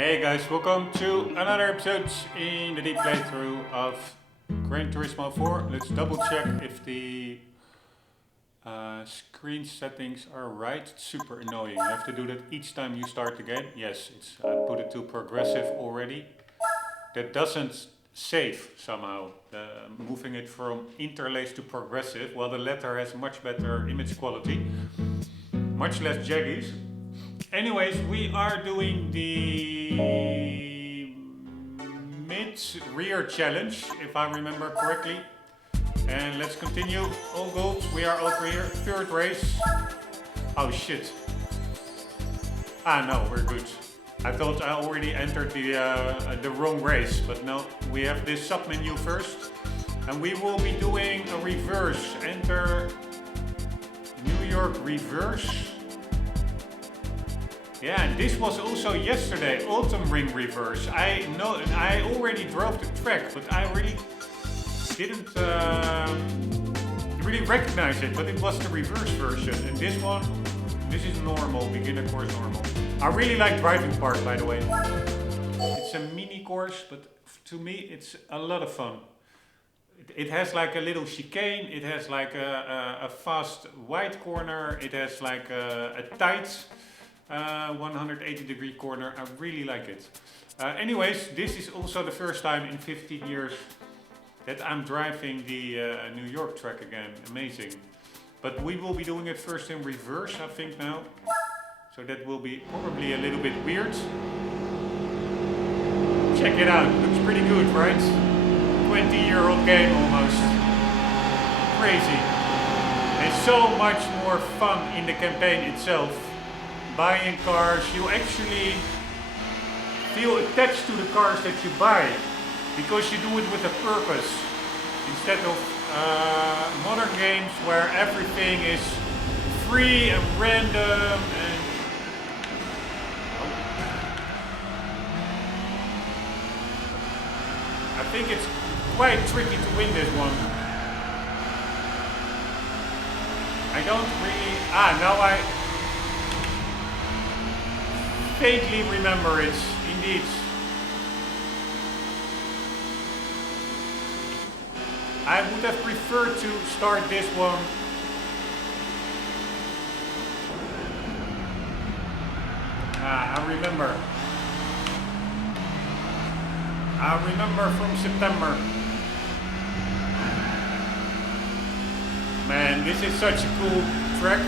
Hey guys, welcome to another episode in the deep playthrough of Gran Turismo 4. Let's double check if the screen settings are right. It's super annoying. You have to do that each time you start the game. Yes, I put it to progressive already. That doesn't save somehow. Moving it from interlace to progressive, while the latter has much better image quality, much less jaggies. Anyways, we are doing the mid-rear challenge, if I remember correctly. And let's continue. All goals, we are over here. Third race. Oh shit. Ah no, we're good. I thought I already entered the wrong race, but no. We have this sub-menu first. And we will be doing a reverse. Enter New York reverse. Yeah, and this was also yesterday, Autumn Ring Reverse. I know, I already drove the track, but I really didn't really recognize it, but it was the reverse version. And this one, this is normal, beginner course normal. I really like driving part, by the way. It's a mini course, but to me, it's a lot of fun. It has like a little chicane, it has like a fast wide corner, it has like a tight 180-degree corner. I really like it. Anyways, this is also the first time in 15 years that I'm driving the New York track again. Amazing. But we will be doing it first in reverse, I think now. So that will be probably a little bit weird. Check it out. Looks pretty good, right? 20-year-old game almost. Crazy. And so much more fun in the campaign itself. Buying cars, you actually feel attached to the cars that you buy because you do it with a purpose instead of modern games where everything is free and random and I think it's quite tricky to win this one. I don't really now I vaguely remember it, indeed. I would have preferred to start this one. I remember. I remember from September. Man, this is such a cool track.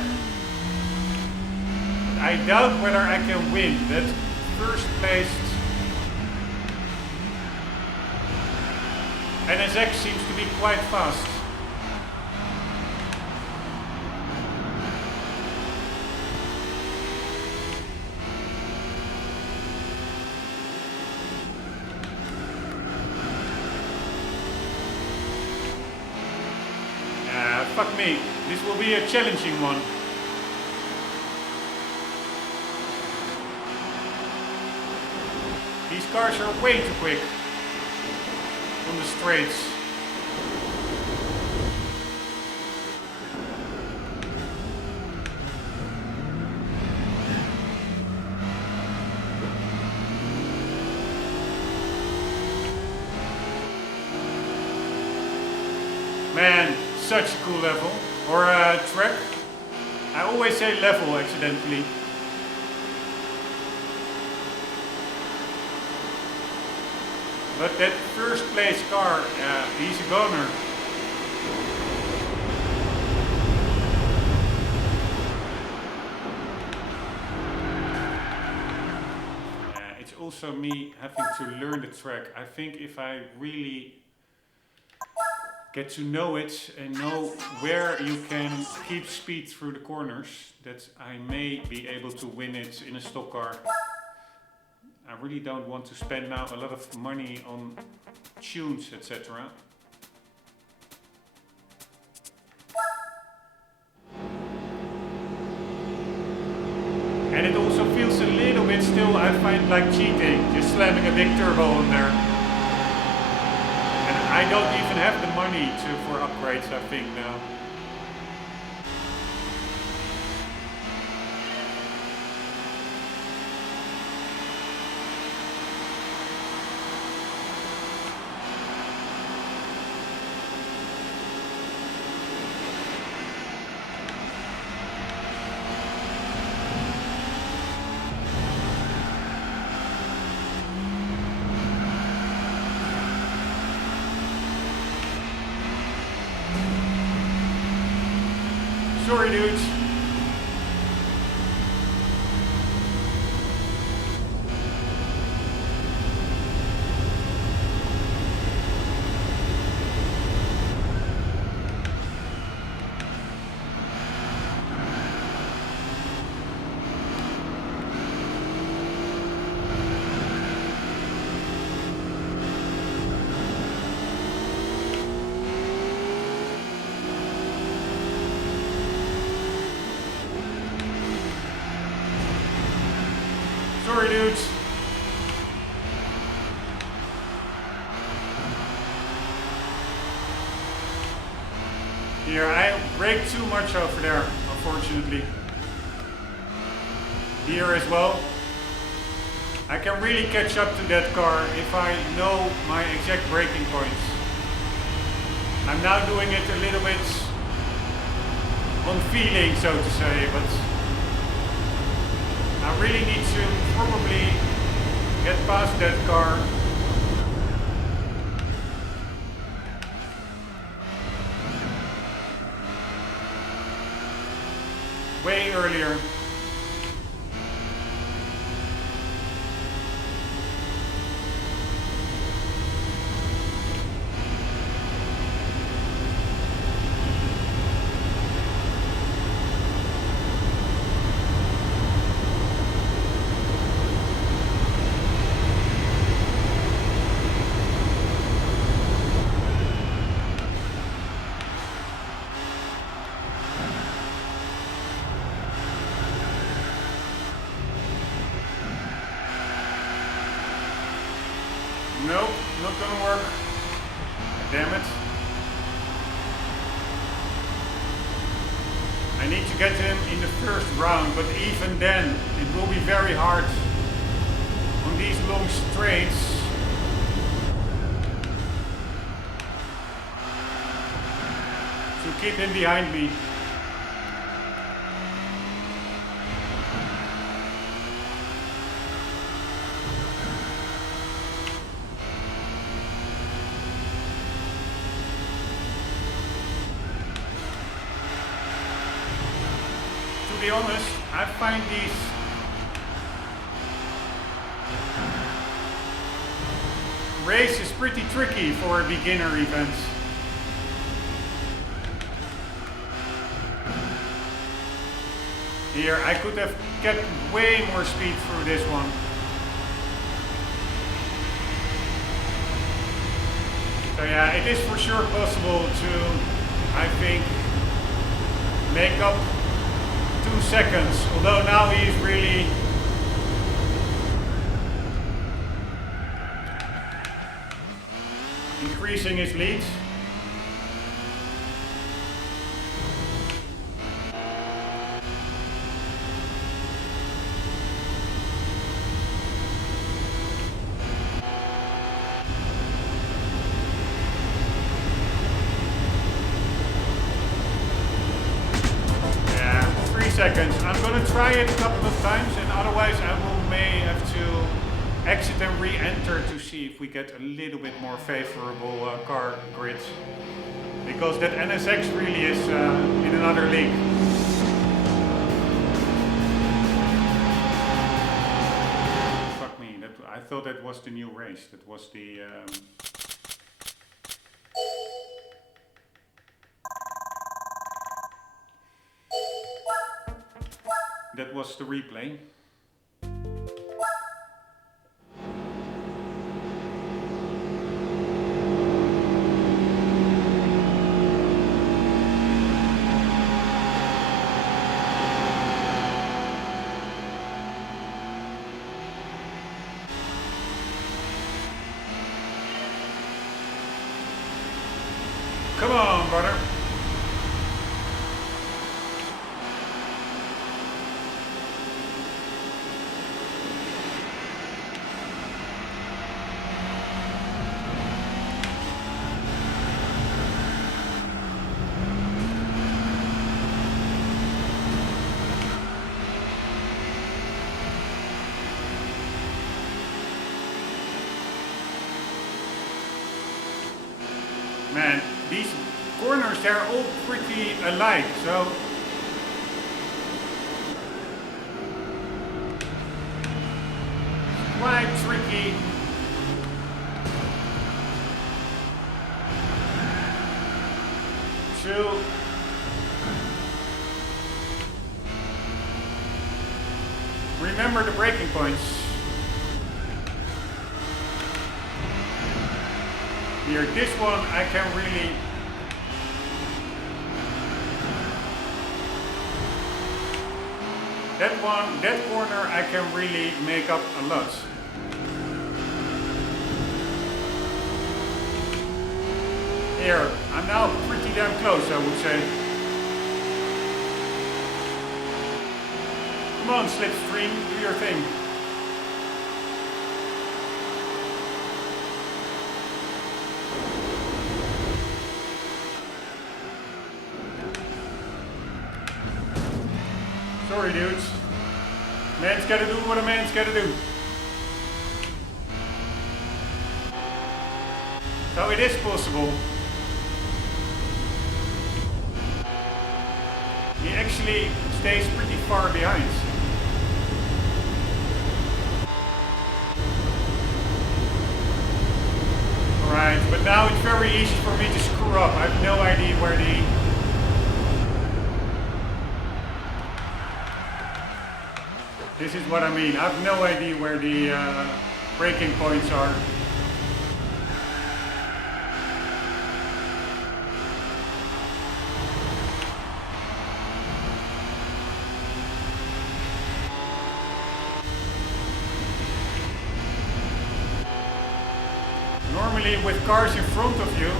I doubt whether I can win. That first place NSX seems to be quite fast. Fuck me. This will be a challenging one. These cars are way too quick on the straights. Man, such a cool level. Or a track. I always say level accidentally. But that first place car, he's a goner. It's also me having to learn the track. I think if I really get to know it and know where you can keep speed through the corners, that I may be able to win it in a stock car. I really don't want to spend now a lot of money on tunes, etc. And it also feels a little bit still, I find, like cheating, just slamming a big turbo on there. And I don't even have the money for upgrades, I think, now. Sorry, dudes. Sorry, dudes. Here, I brake too much over there, unfortunately. Here as well. I can really catch up to that car if I know my exact braking points. I'm now doing it a little bit on feeling, so to say, but I really need to probably get past that car. Way earlier. Nope, not gonna work. Damn it. I need to get him in the first round, but even then, it will be very hard on these long straights. To keep him behind me. To be honest, I find these races pretty tricky for beginner events. Here, I could have get way more speed through this one. So yeah, it is for sure possible to, I think, make up 2 seconds, although now he's really increasing his lead. Seconds. I'm going to try it a couple of times, and otherwise I may have to exit and re-enter to see if we get a little bit more favorable car grids, because that NSX really is in another league. Fuck me, I thought that was the new race. That was the that was the replay. Come on, brother. Man, these corners, they're all pretty alike, so tricky. To remember the braking points. Here, this one I can really that corner I can really make up a lot. Here, I'm now pretty damn close, I would say. Come on, Slipstream, do your thing. Sorry, dudes. Man's gotta do what a man's gotta do. So it is possible. He actually stays pretty far behind. Alright, but now it's very easy for me to screw up. I have no idea where the... This is what I mean. I have no idea where the braking points are. Normally with cars in front of you,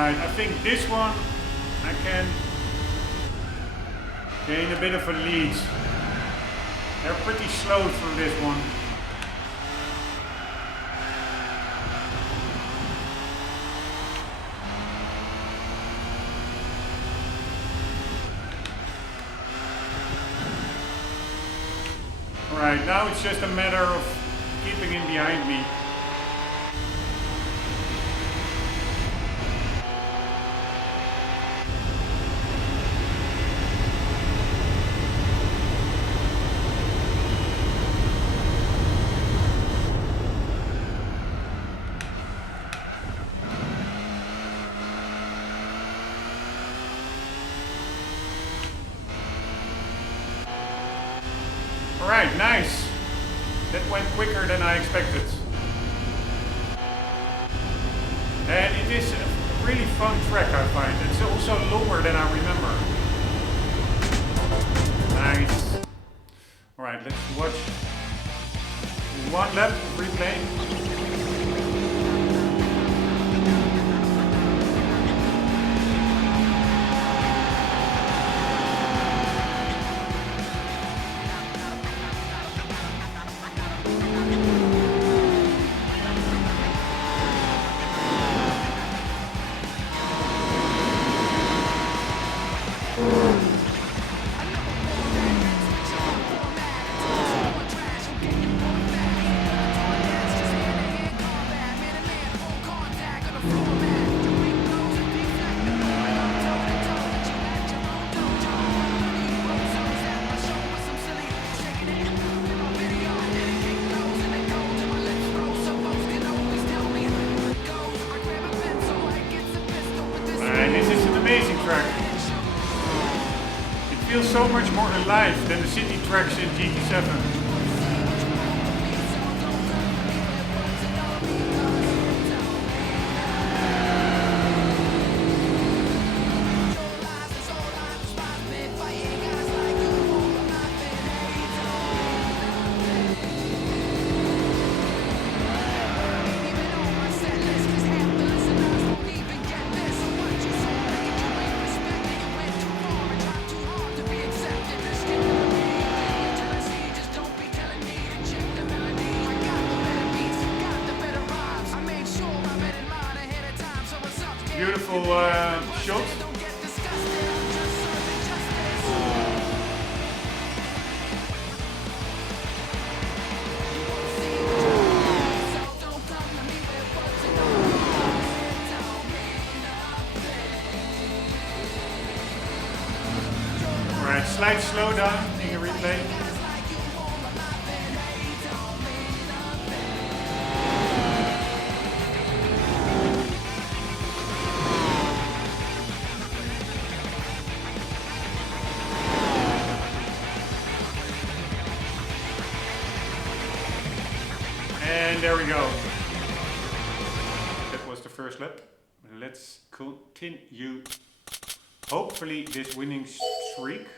I think this one I can gain a bit of a lead. They're pretty slow through this one. Alright, now it's just a matter of keeping him behind me. Alright, nice. That went quicker than I expected. And it is a really fun track, I find. It's also lower than I remember. Nice. Alright, let's watch one lap replay. So much more alive than the city tracks in GT7. Beautiful shot. slow down in the replay. And there we go. That was the first lap. Let's continue. Hopefully this winning streak.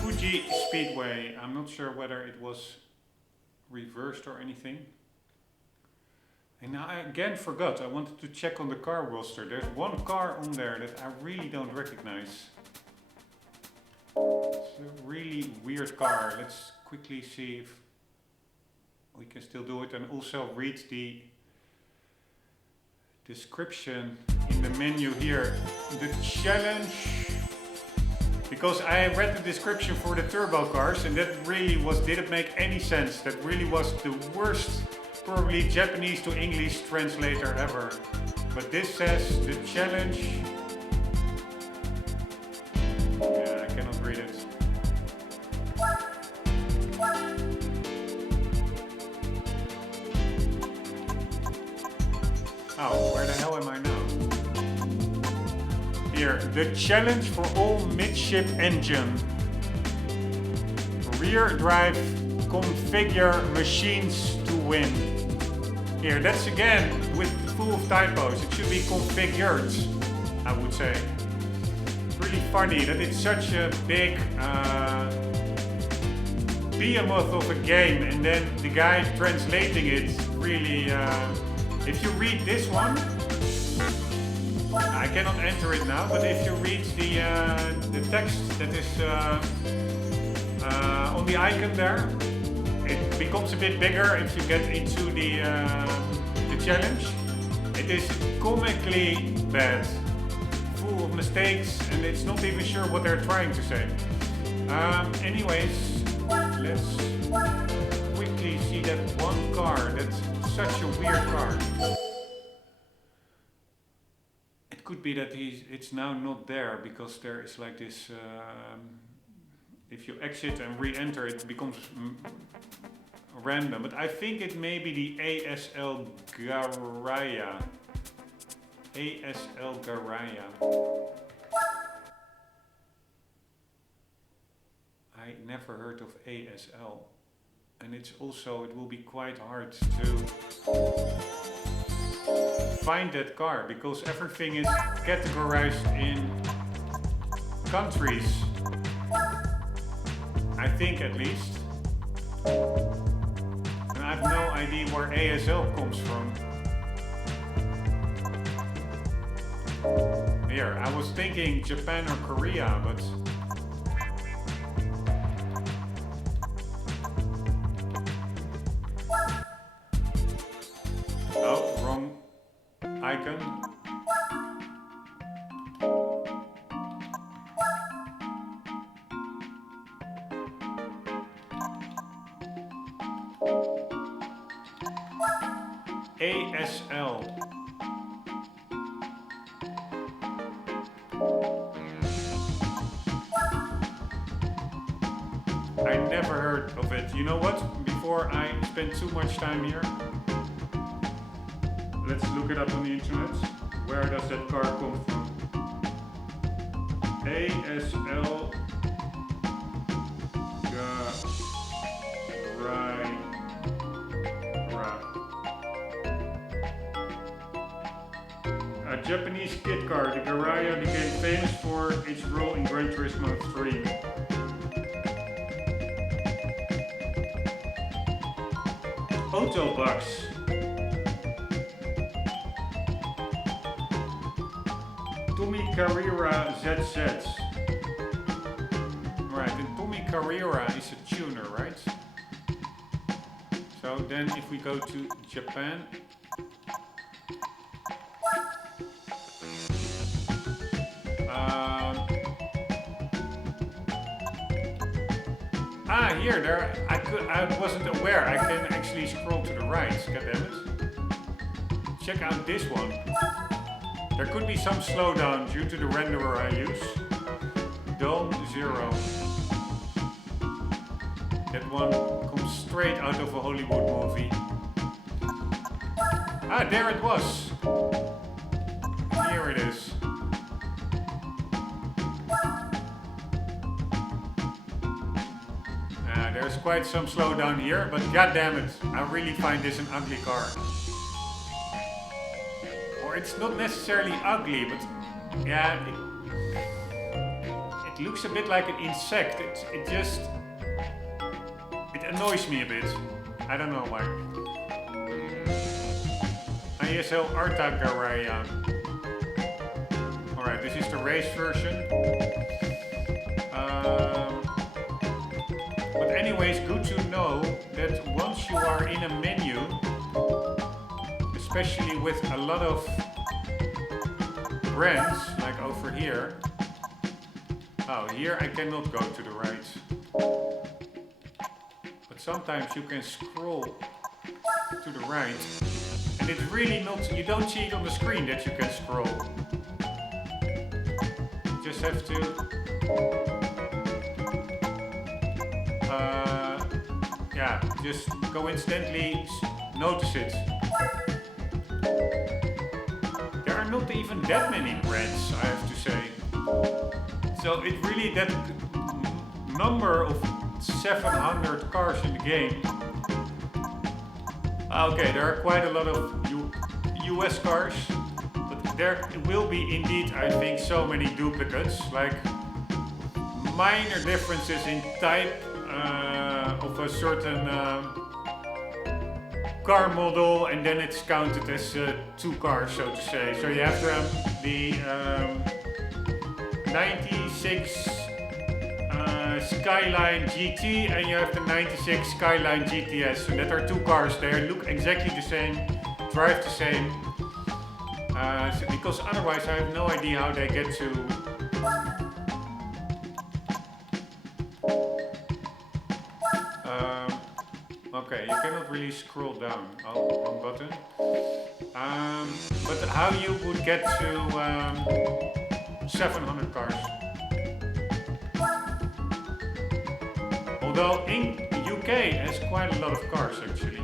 Fuji Speedway. I'm not sure whether it was reversed or anything. And now I again forgot, I wanted to check on the car roster. There's one car on there that I really don't recognize. It's a really weird car. Let's quickly see if we can still do it and also read the description in the menu here. The challenge, because I read the description for the turbo cars and that really didn't make any sense. That really was the worst, probably Japanese to English translator ever. But this says the challenge. Yeah, I cannot read it. Oh, where the hell am I now? Here, the challenge for all midship engine. Rear drive configure machines to win. Here, that's again with full of typos. It should be configured, I would say. It's really funny that it's such a big behemoth of a game and then the guy translating it really... if you read this one, I cannot enter it now, but if you read the text that is on the icon there, it becomes a bit bigger if you get into the challenge. It is comically bad, full of mistakes, and it's not even sure what they're trying to say. Anyways, let's quickly see that one car. That's such a weird car. It could be that it's now not there because there is like this. If you exit and re-enter, it becomes random. But I think it may be the ASL Garaya. ASL Garaya. I never heard of ASL. And it will be quite hard to find that car because everything is categorized in countries. I think at least. And I have no idea where ASL comes from. Here, I was thinking Japan or Korea, but... Oh, wrong icon. ASL. I never heard of it. You know what? Before I spend too much time here, let's look it up on the internet. Where does that car come from? ASL Garaya. A Japanese kid car, the Garaya became famous for its role in Gran Turismo 3. Autobox. Tommy Carrera ZZ. Right, and Tommy Carrera is a tuner, right? So then if we go to Japan, Ah, here, there. I wasn't aware. I can actually scroll to the right. God damn it. Check out this one. There could be some slowdown due to the renderer I use. Dome 0. That one comes straight out of a Hollywood movie. Ah, there it was. Here it is. There's quite some slowdown here, but god damn it, I really find this an ugly car. Or it's not necessarily ugly, but yeah, it looks a bit like an insect. It annoys me a bit. I don't know why. ISO Arta Garaya. Alright, this is the race version. But anyways, good to know that once you are in a menu, especially with a lot of brands, like over here. Oh, here I cannot go to the right. But sometimes you can scroll to the right. And it's really not, you don't see it on the screen that you can scroll. You just have to yeah, just coincidentally notice it. There are not even that many brands, I have to say. So it really, that number of 700 cars in the game. Okay, there are quite a lot of US cars, but there will be indeed, I think, so many duplicates, like minor differences in type of a certain car model, and then it's counted as two cars, so to say. So you have to have the 96 Skyline GT and you have the 96 Skyline GTS. So that are two cars. They look exactly the same, drive the same. So because otherwise I have no idea how they get to okay, you cannot really scroll down. Oh, wrong button. But how you would get to 700 cars? Although in the UK has quite a lot of cars actually.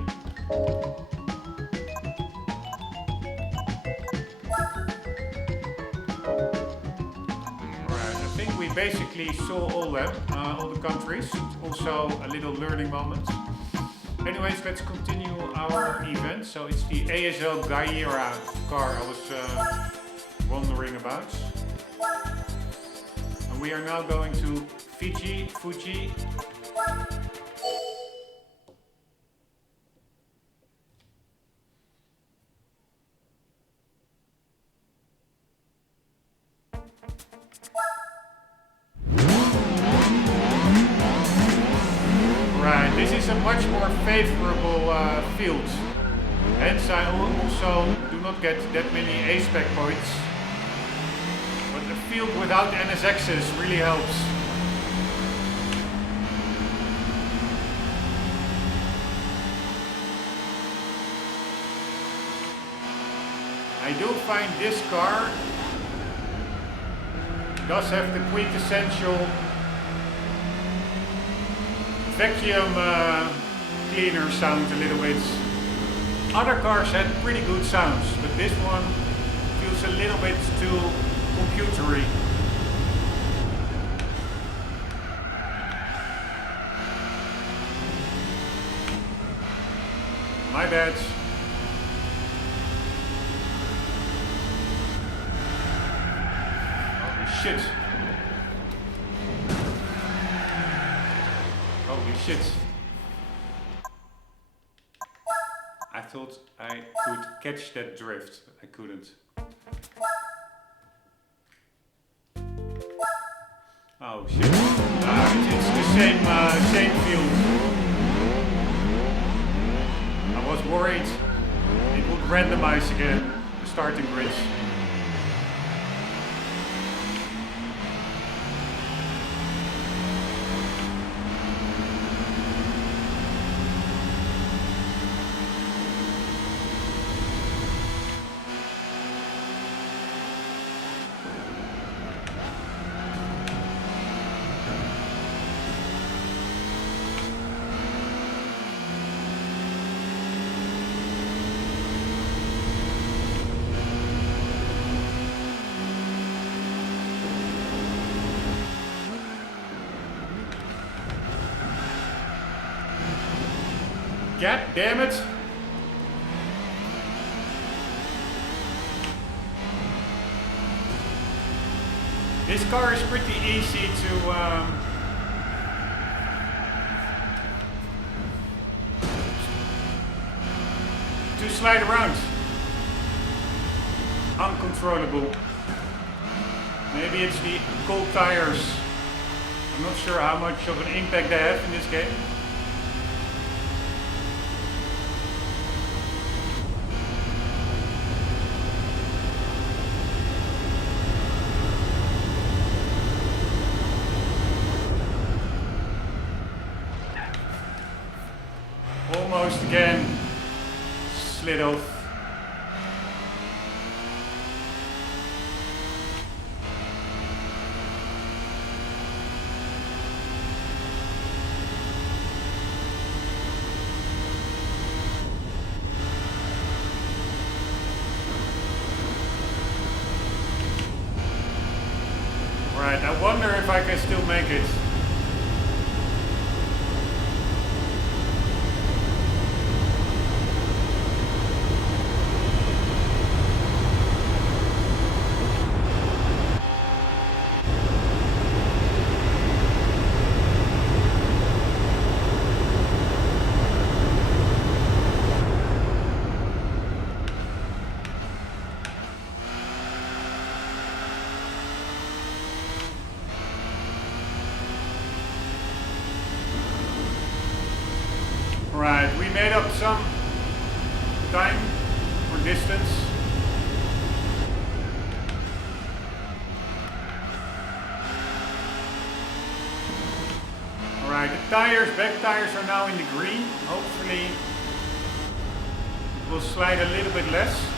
Alright, I think we basically saw all them, all the countries. Also a little learning moment. Anyways, let's continue our event. So it's the ASL Gaira car I was wondering about. And we are now going to Fuji. Right, this is a much more favorable field. Hence I also do not get that many A-spec points. But a field without NSXs really helps. I do find this car does have the quintessential vacuum cleaner sound a little bit. Other cars had pretty good sounds, but this one feels a little bit too computery. My bad. Holy shit. Holy shit. I thought I could catch that drift. I couldn't. Oh shit. It's the same field. I was worried it would randomize again, the starting grids. God damn it! This car is pretty easy to slide around. Uncontrollable. Maybe it's the cold tires. I'm not sure how much of an impact they have in this game. Almost again. Slid off. Right, I wonder if I can still make it. Right, we made up some time or distance. Alright, the tires, back tires are now in the green. Hopefully it will slide a little bit less.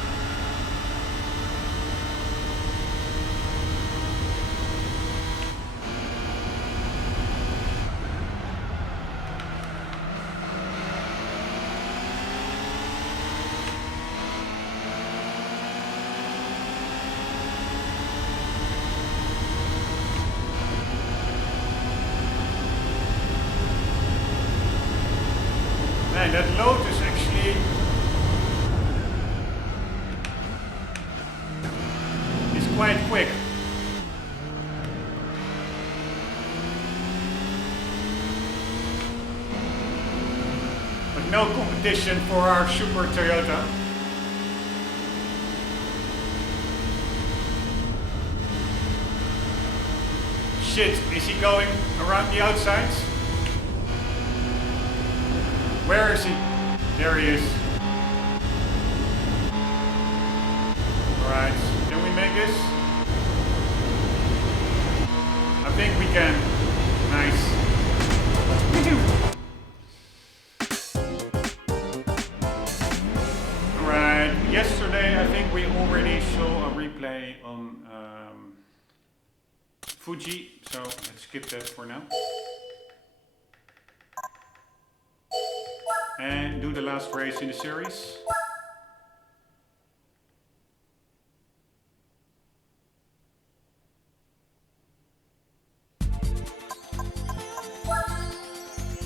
Man, that load is actually quite quick. But no competition for our Super Toyota. Shit, is he going around the outsides? Where is he? There he is. Alright, can we make this? I think we can. Nice. Alright, yesterday I think we already saw a replay on Fuji, so let's skip that for now. And do the last race in the series.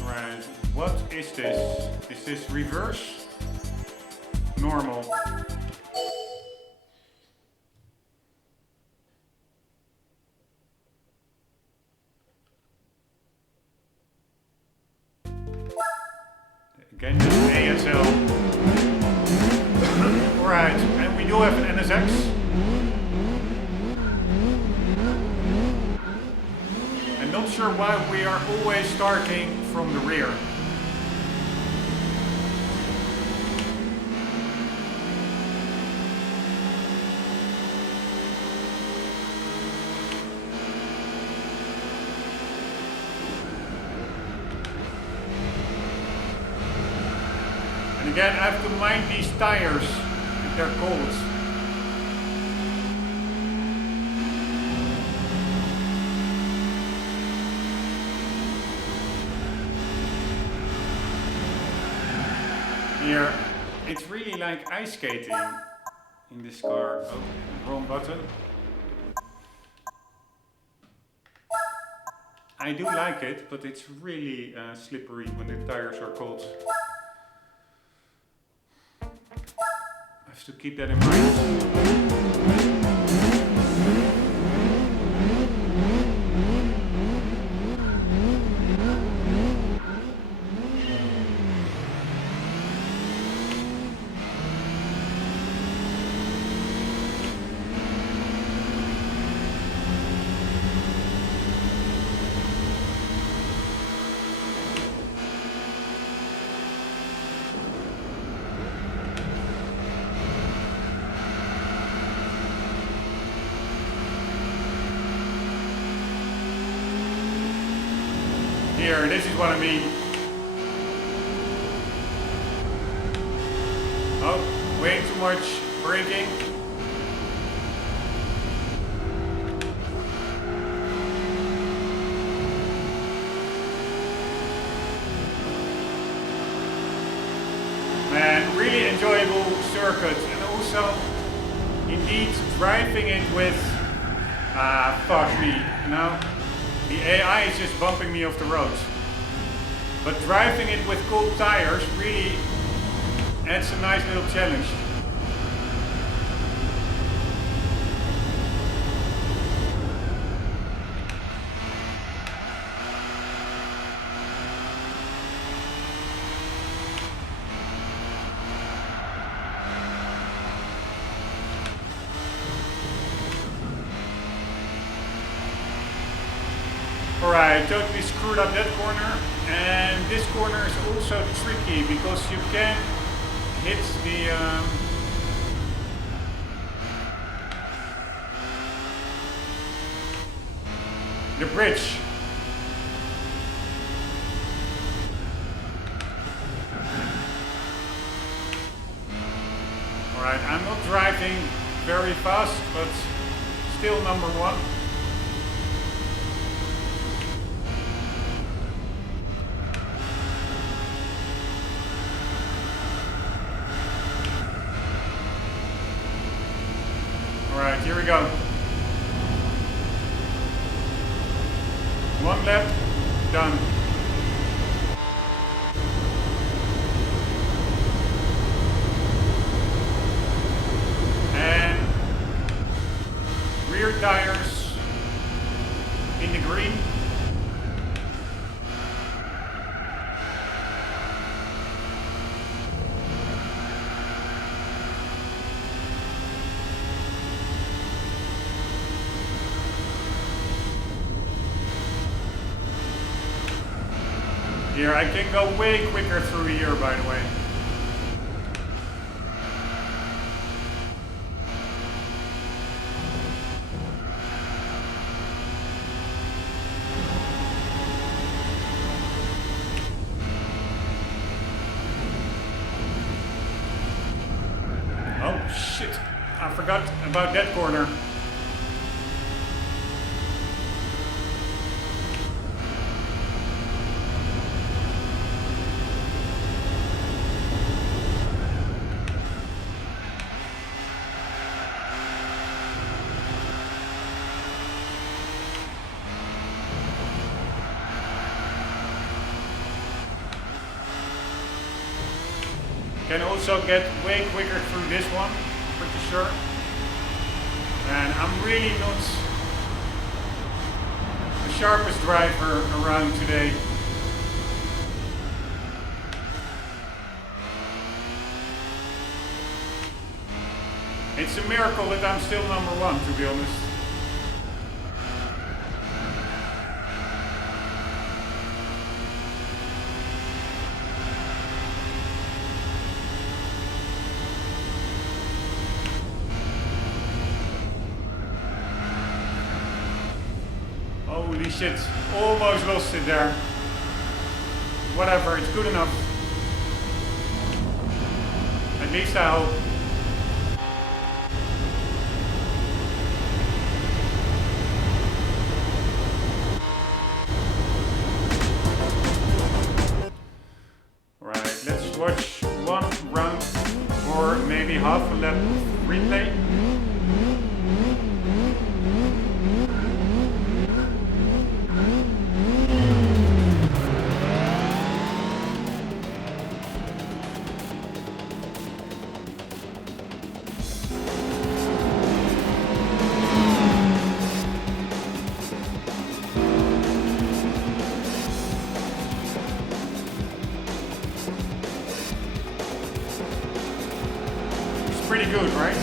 Right, what is this? Is this reverse? Normal. Again, just ASL. Right, and we do have an NSX. I'm not sure why we are always starting from the rear. Again, I have to mind these tires if they're cold. Here, it's really like ice skating in this car. Oh, wrong button. I do like it, but it's really slippery when the tires are cold. Have to keep that in mind. Here, this is what I mean. Oh, way too much braking. Man, really enjoyable circuit, and also indeed driving it with fuck me, you know? The AI is just bumping me off the road. But driving it with cold tires really adds a nice little challenge. Alright, totally screwed up that corner, and this corner is also tricky because you can hit the bridge. Alright, I'm not driving very fast, but still number one. Alright, here we go. One lap, done. And rear tires in the green. Here, I can go way quicker through here, by the way. Oh shit, I forgot about that corner. Can also get way quicker through this one, pretty sure. And I'm really not the sharpest driver around today. It's a miracle that I'm still number one, to be honest. Holy shit, almost lost it there. Whatever, it's good enough. At least I hope. Alright, let's watch one round or maybe half a lap replay. pretty good, right?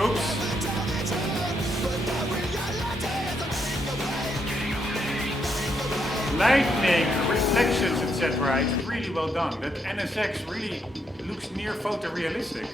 Oops. Lightning, reflections, etc. It's really well done. That NSX really looks near photorealistic.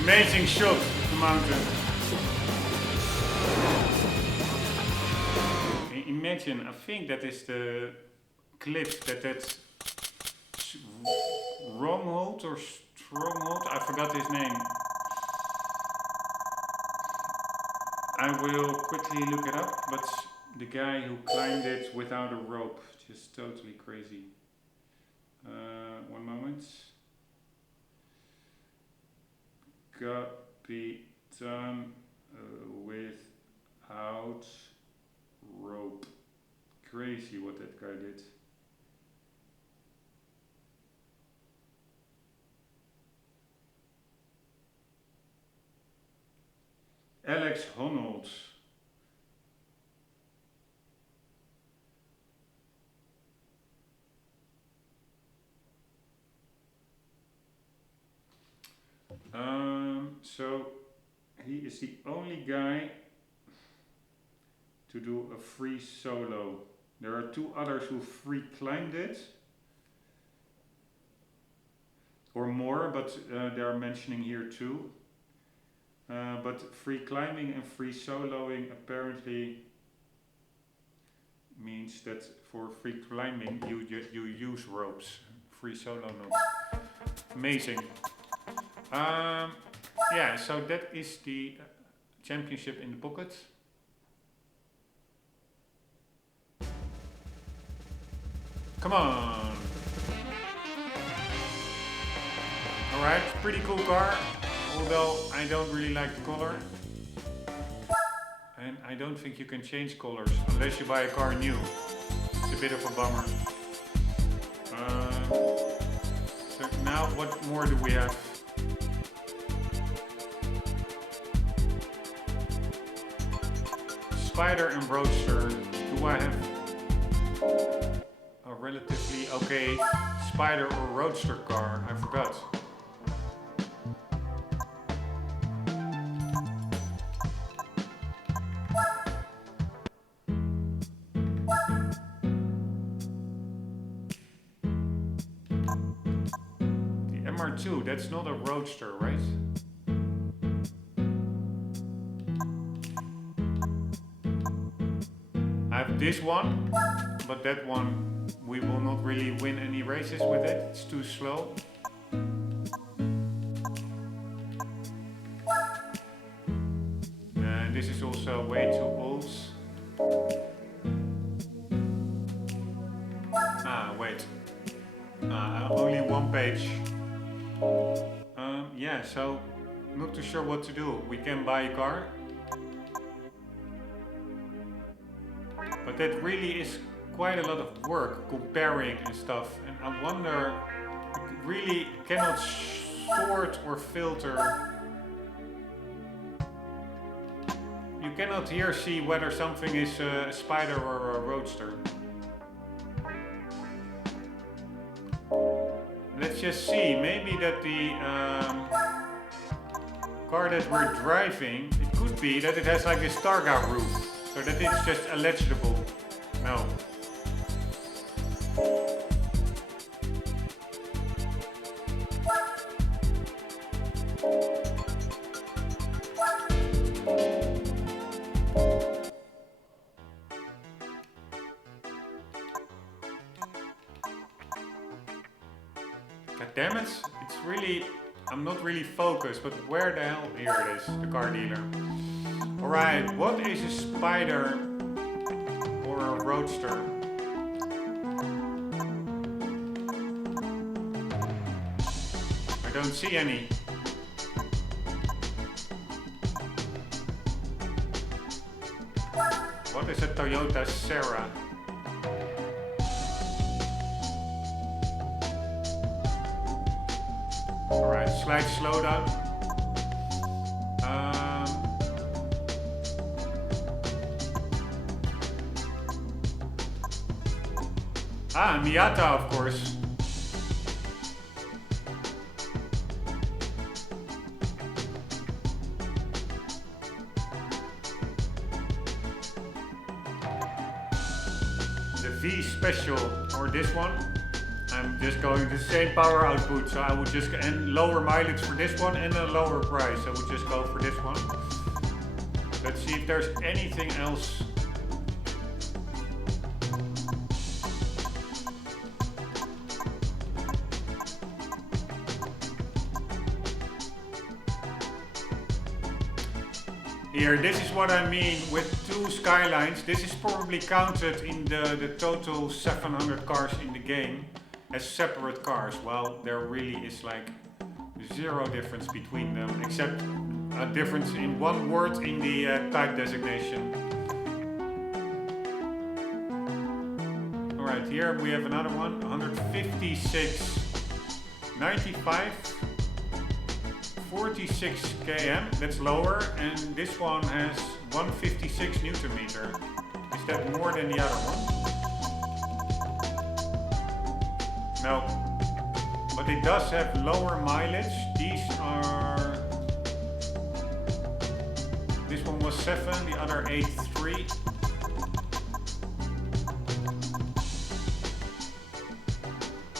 Amazing shot of the mountain. Imagine, I think that is the clip that's Rombbb or Stronghold, I forgot his name. I will quickly look it up, but the guy who climbed it without a rope, just totally crazy. One moment. Got be done without rope. Crazy what that guy did. Alex Honnold. So he is the only guy to do a free solo. There are two others who free climbed it, or more, but they are mentioning here too. But free climbing and free soloing apparently means that for free climbing you use ropes. Free solo no. Amazing. Yeah, so that is the championship in the pocket. Come on. Alright, pretty cool car, although I don't really like the color. And I don't think you can change colors unless you buy a car new. It's a bit of a bummer. So now what more do we have? Spider and Roadster. Do I have a relatively okay Spider or Roadster car? I forgot. The MR2, that's not a Roadster, right? I have this one, but that one we will not really win any races with it. It's too slow. And this is also way too old. Ah, wait. Only one page. Yeah, so not too sure what to do. We can buy a car. that really is quite a lot of work comparing and stuff, and I wonder, it really cannot sort or filter. You cannot here see whether something is a Spider or a Roadster. Let's just see, maybe that the car that we're driving, it could be that it has like this targa roof, so that it's just illegible. No. God damn it, it's really, I'm not really focused, but where the hell, here it is, the car dealer. Alright, what is a Spider or a Roadster? I don't see any. What is a Toyota Serra? Alright, slight slowdown. Miata, of course. The V Special, or this one. I'm just going to the same power output, so I would just, and lower mileage for this one and a lower price. I would just go for this one. Let's see if there's anything else. Here, this is what I mean with two Skylines. This is probably counted in the total 700 cars in the game as separate cars. Well, there really is like zero difference between them, except a difference in one word in the type designation. Alright, here we have another one, 156, 95, 46 km, that's lower, and this one has 156 Newton meter. Is that more than the other one? No, but it does have lower mileage. These are, this one was 7, the other 8.3.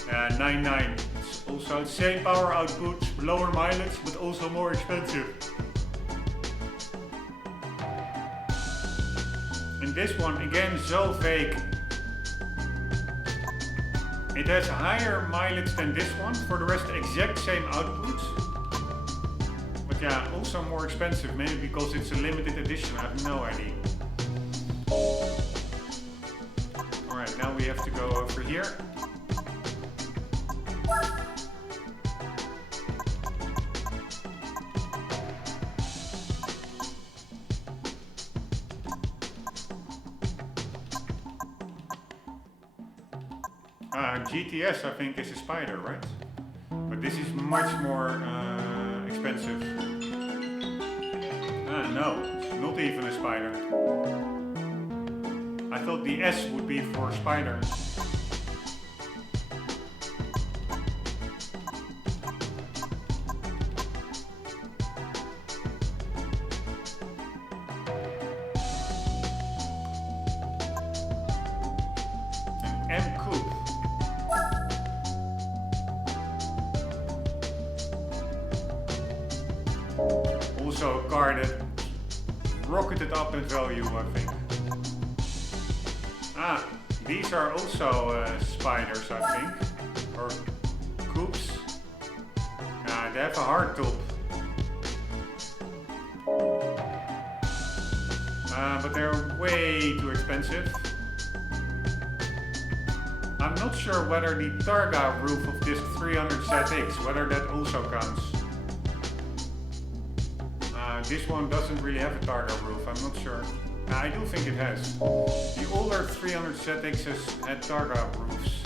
Yeah, 9.9. It's also the same power output, lower mileage, but also more expensive. And this one, again, so fake. It has higher mileage than this one, for the rest exact same output. But yeah, also more expensive, maybe because it's a limited edition, I have no idea. Alright, now we have to go over here. GTS, I think, is a Spider, right? But this is much more expensive. No, it's not even a Spider. I thought the S would be for Spider. Also a car that rocketed up in value, I think. These are also Spiders, I think, or coupes. They have a hard top. But they're way too expensive. I'm not sure whether the Targa roof of this 300ZX, whether that also counts. This one doesn't really have a Targa roof, I'm not sure. I do think it has. The older 300 ZXs had Targa roofs.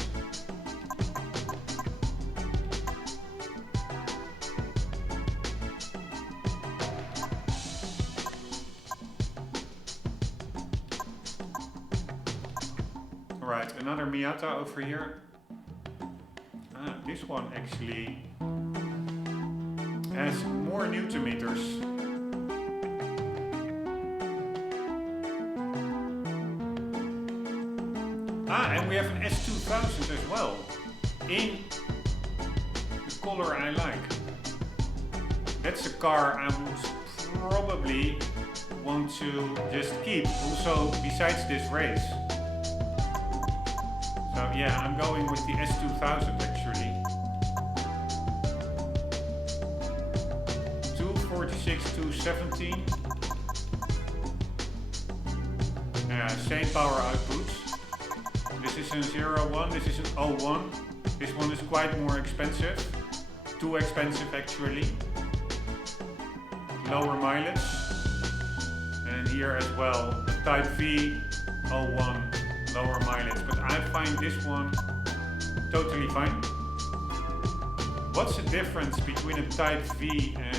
Alright, another Miata over here. This one actually has more Newton meters. And we have an S2000 as well, in the color I like. That's a car I would probably want to just keep, also besides this race. So yeah, I'm going with the S2000 actually. 246, 217. Same power outputs. This is an 01, this is an 01. This one is quite more expensive. Too expensive actually. Lower mileage. And here as well, the Type V 01, lower mileage. But I find this one totally fine. What's the difference between a Type V and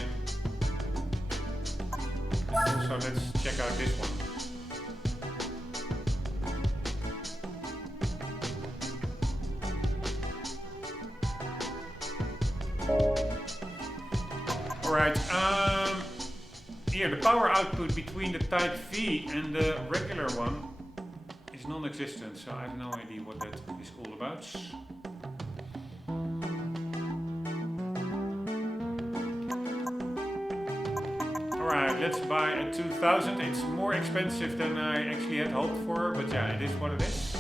also let's check out this one. Alright, here the power output between the Type V and the regular one is non-existent, so I have no idea what that is all about. Alright, let's buy a 2000. It's more expensive than I actually had hoped for, but yeah, it is what it is.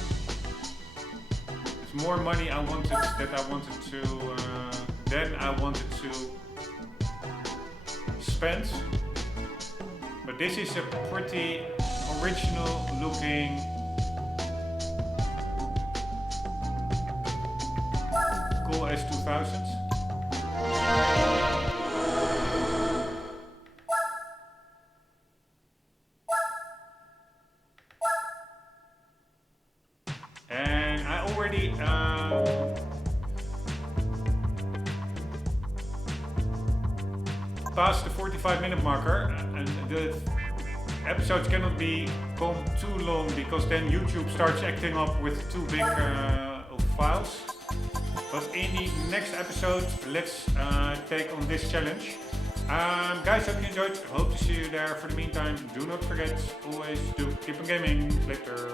It's more money I wanted to spend. But this is a pretty original looking cool S2000. And I already past the 45-minute marker, and the episodes cannot become too long because then YouTube starts acting up with too big of files. But in the next episode, let's take on this challenge. Guys, hope you enjoyed. Hope to see you there. For the meantime, do not forget, always do keep on gaming. Later.